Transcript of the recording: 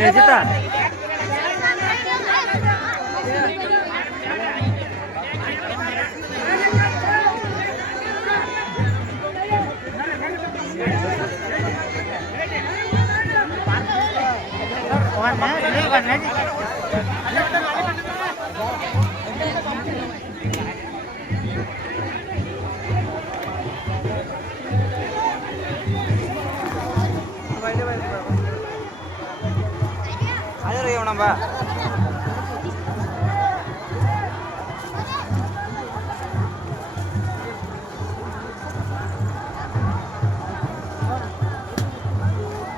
ya జిత One, one. நம்ம.